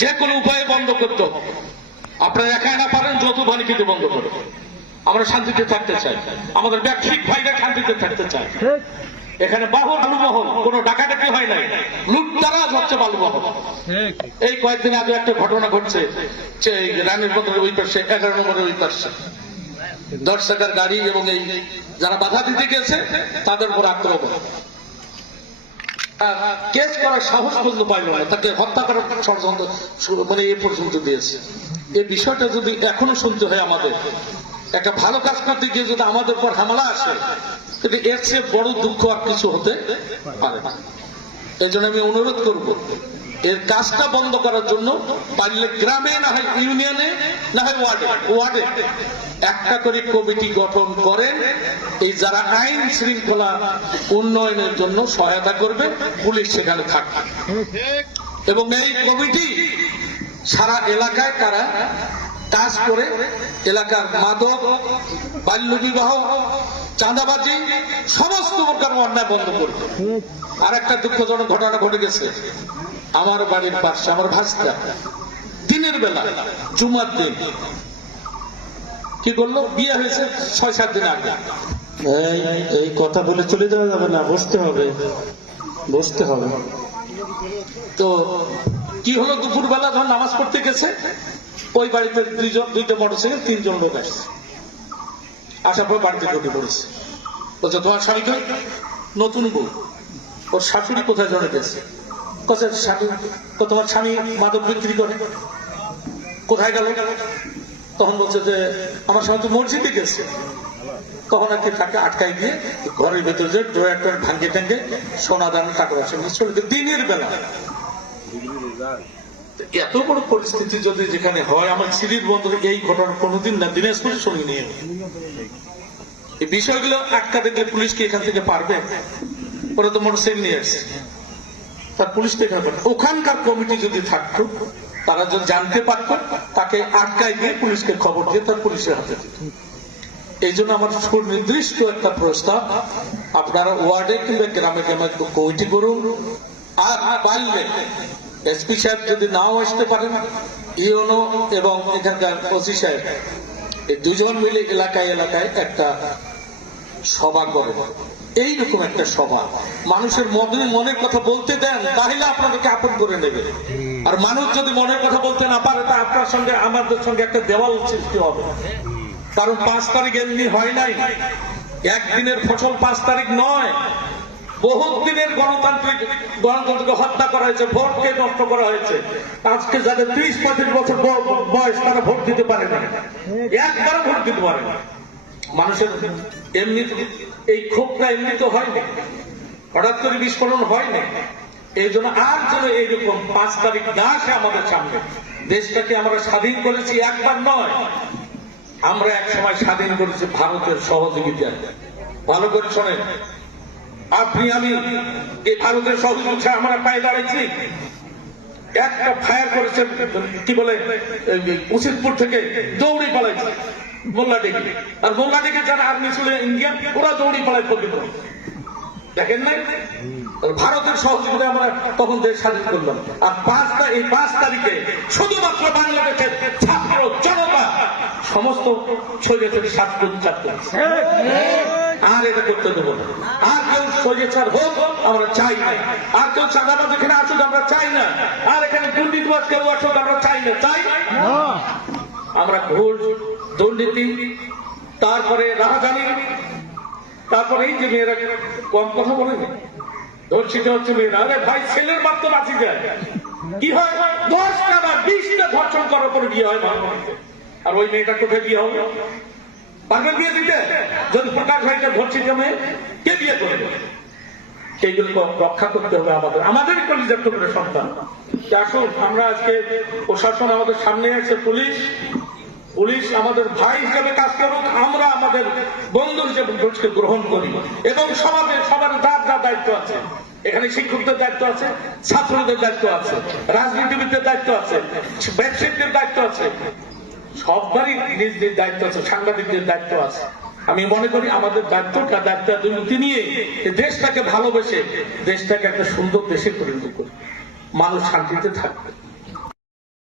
যে কোনো উপায়ে বন্ধ করতে হবে। আপনারা একাই না পারেন, যৌথ ধ্বনি কিন্তু বন্ধ করে। আমরা শান্তিতে থাকতে চাই, আমাদের ব্যবসায়িক ভাইরা শান্তিতে থাকতে চাই। এখানে বালুমহল কোন ডাকাডাকি হয় নাই, লুটতারাজ হচ্ছে বালুমহল। এই কয়েকদিন আগে একটা ঘটনা ঘটছে, রানীর বন্দরের ওই পাশে 11 নম্বরের ওই পাশে 10 টাকার গাড়ি এবং এই যারা বাধা দিতে গেছে তাদের উপর আক্রমণ। কেস করার সাহস পর্যন্ত পাইল না, তাকে হত্যা করার ষড়যন্ত্র মানে এ পর্যন্ত দিয়েছে। এই বিষয়টা যদি এখনো শুনতে হয়, আমাদের একটা ভালো কাজ করতে গিয়ে যদি আমাদের উপর হামলা আসে, কিন্তু এর চেয়ে বড় দুঃখ আর কিছু হতে পারে না। এই জন্য আমি অনুরোধ করব, এর কাজটা বন্ধ করার জন্য পারলে গ্রামে না হয় ইউনিয়নে না হয় ওয়ার্ডে একটা করে কমিটি গঠন করেন। এই যারা আইন শৃঙ্খলা উন্নয়নের জন্য সহায়তা করবে, পুলিশ সেখানে থাকবে এবং এই কমিটি সারা এলাকায় তারা কাজ করে এলাকার মাদক, বাল্যবিবাহ, চাঁদাবাজি, সমস্ত প্রকার অন্যায় বন্ধ করবে। আর একটা দুঃখজনক ঘটনা ঘটে গেছে আমার বাড়ির পাশে, আমার ভাস্তা দিনের বেলা জুমার দিন কি করলো, বিয়ে হয়েছে 6-7 দিন আগে। এই কথা বলে চলে যাওয়া যাবে না, বসতে হবে। তো কি হলো, দুপুর বেলা যখন নামাজ পড়তে গেছে, ওই বাড়িতে দুইটা মোটরসাইকেল 3 জন লোক আসছে। আসার পর বাড়িতে ঢুকে পড়েছে, বলছে তোমার স্বামী কই? নতুন বউ, ওর শাশুড়ি কোথায় জড়ে গেছে? তোমার স্বামী মাদক বিক্রি করে, কোথায় গেল? তখন বলছে যে আমার স্বামী তো মসজিদে গেছে। তখন আর কি তাকে আটকাই দিয়ে ঘরের ভেতরে যে ড্রয়ার ভাঙ্গে টাঙ্গে সোনা দান টাকা পয়সা চলে দিনের বেলা। এত বড় পরিস্থিতি যদি যেখানে হয়, আমার সিরিজ বন্দরে এই ঘটনা কোনোদিন না দিনাজপুরে শুনিনি। এই বিষয়গুলো আটকা দেখলে পুলিশ কি এখান থেকে পারবে? ওরা তো মোটরসাইকেল নিয়ে আসছে, তার পুলিশ তো এখানে পারবে। ওখানকার কমিটি যদি থাকতো, তারা যদি জানতে পারতো, তাকে আটকাই দিয়ে পুলিশকে খবর দিয়ে তার পুলিশের হাতে দিত। এই জন্য আমার সুনির্দিষ্ট একটা প্রস্তাব, আপনারা ওয়ার্ডে কিংবা গ্রামে গ্রামে কমিটি করুন। আর পারলে এসপি সাহেব যদি নাও আসতে পারেন, ইউনো এবং এখানকার ওসি সাহেব, এই দুজন মিলে এলাকায় এলাকায় একটা সভা করে। এইরকম একটা সভা মানুষের মনের কথা বলতে দেন, তাহলে আপনাদেরকে আপন করে নেবে। আর মানুষ যদি মনের কথা বলতে না পারে, তা আপনার সঙ্গে আমাদের সঙ্গে একটা দেওয়াল সৃষ্টি হবে। কারণ 5 তারিখ এমনি হয় নাই, একদিনের ফসল 5 তারিখ নয়। বহুত দিনের গণতন্ত্রকে হত্যা করা হয়েছে, ভোটকে নষ্ট করা হয়েছে। আজকে যাদের 30-35 বছর বয়স, তারা ভোট দিতে পারে না, একবারও ভোট দিতে পারে না। মানুষের এমনি এই ক্ষোভটা এমনি তো হয় না, হঠাৎ করে বিস্ফোরণ হয় না। এই জন্য আর যেন এইরকম 5 তারিখ না আসে আমাদের সামনে। দেশটাকে আমরা স্বাধীন করেছি একবার নয়, আমরা এক সময় স্বাধীন করেছি ভারতের সহযোগিতা। ভালো করে শোনেন, আপনি আমি এই ভারতের সহযোগিতা আমরা পায়ে দাঁড়াইছি। একটা ফায়ার করেছে কি বলে উচিতপুর থেকে, দৌড়ি পালাইছে মোল্লাডিকে। আর মোল্লাডিকে যারা আর্মি ছিল ইন্ডিয়ান, ওরা দৌড়ি পালাই পর্যন্ত। দেখেন নাই, ভারতের সহযোগিতা আমরা তখন দেশ স্বাধীন করলাম। আর এই 5 তারিখে শুধুমাত্র বাংলাদেশের ছাত্র জনতা সমস্ত শরীরের স্বাধীনতা করছে। আর এটা করতে দেবো না। আর কেউ স্বৈরাচার হোক আমরা চাই না, আর কেউ চাঁদাবাজ এখানে আসুক আমরা চাই না, আর এখানে দুর্নীতিবাজ কেউ আসুক আমরা চাই না। আমরা ঘুষ, দুর্নীতি, তারপরে রাহাজানি, তারপরে এই যে মেয়েরা কম কথা বলে ধর্ষিত হচ্ছে মেয়েরা। আরে ভাই, ছেলের মাত্র বাঁচি যায়, কি হয় 10টা বা 20টা ধর্ষণ করার পরে বিয়ে হয় বাংলাদেশে। আর ওই মেয়েটা কোথায় বিয়ে হবে? পাগল বিয়ে দিতে? যদি প্রকাশ ভাইটা ধর্ষিত মেয়ে, কে বিয়ে করবে? সেইগুলো রক্ষা করতে হবে আমাদেরই কলিজার টুকরো সন্তান। আসুন, আমরা আজকে প্রশাসন আমাদের সামনে আছে, পুলিশ আমাদের ভাই হিসেবে কাজ করুক, আমরা আমাদের বন্ধু হিসেবে পুলিশকে গ্রহণ করি। এবং সবার যার যা দায়িত্ব আছে, এখানে শিক্ষকদের দায়িত্ব আছে, ছাত্রদের দায়িত্ব আছে, রাজনীতিবিদদের দায়িত্ব আছে, ব্যবসায়ীদের দায়িত্ব আছে, সবারই নিজ নিজ দায়িত্ব আছে, সাংবাদিকদের দায়িত্ব আছে। আমি মনে করি আমাদের দায়িত্ব নিয়ে দেশটাকে ভালোবেসে দেশটাকে একটা সুন্দর দেশে পরিণত করি, মানুষ শান্তিতে থাকবে।